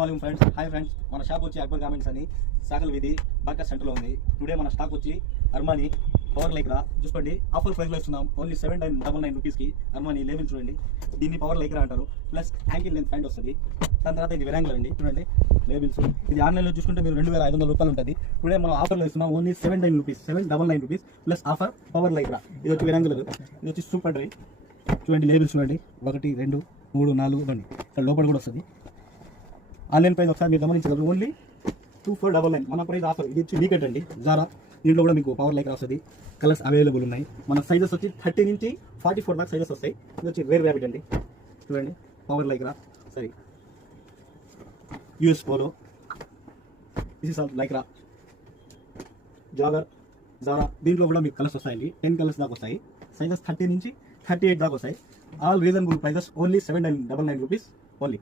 Friends, hi friends, మన shop వచ్చి Akbar garments అని సాగల్ వీధి బర్కర్ సెంటర్లో ఉంది. టుడే మన స్టాక్ వచ్చి అర్మానీ పవర్ లైక్రా చూసుకోండి. ఆఫర్ ప్రైస్లో ఇస్తున్నాం. ఓన్లీ 799 రూపీస్కి అర్మానీ లేబుల్ చూడండి. దీన్ని పవర్ లైక్రా అంటారు. ప్లస్ యాంకిల్ లెంత్ ప్యాంట్ వస్తుంది. దాని తర్వాత ఇది వెరాంగులర్ అండి. చూడండి లేబుల్స్. ఇది ఆన్లైన్లో చూసుకుంటే మీరు 2500 రూపాయలు ఉంటుంది. టుడే మనం ఆఫర్లో ఇస్తున్నాం. Only 799 rupees plus offer power Lycra. ఇది వచ్చి వెరాంగులర్, ఇది వచ్చి సూపర్ డ్రై. చూడండి లేబుల్స్ చూడండి, 1 2 3 4 ఇవ్వండి. ఇక్కడ లోపల కూడా వస్తుంది. ఆన్లైన్ ప్రైస్ ఒకసారి మీరు గమనించగలరు. ఓన్లీ 2499 మన ప్రైస్ ఆఫర్. ఇది వచ్చి వీకెండ్ అండి. జారా దీంట్లో కూడా మీకు పవర్ లైక్రా వస్తుంది. కలర్స్ అవైలబుల్ ఉన్నాయి. మన సైజెస్ వచ్చి 30 నుంచి 44 దాకా సైజెస్ వస్తాయి. ఇది వచ్చి రేర్ ర్యాబిట్ అండి. చూడండి పవర్ లైక్రా. సరే US polo, this is all Lycra. Jogger, Zara దీంట్లో కూడా మీకు కలర్స్ వస్తాయండి. 10 కలర్స్ దాకా వస్తాయి. సైజెస్ 30 నుంచి 38 దాకా వస్తాయి. All reasonable prices. Only 799 rupees only.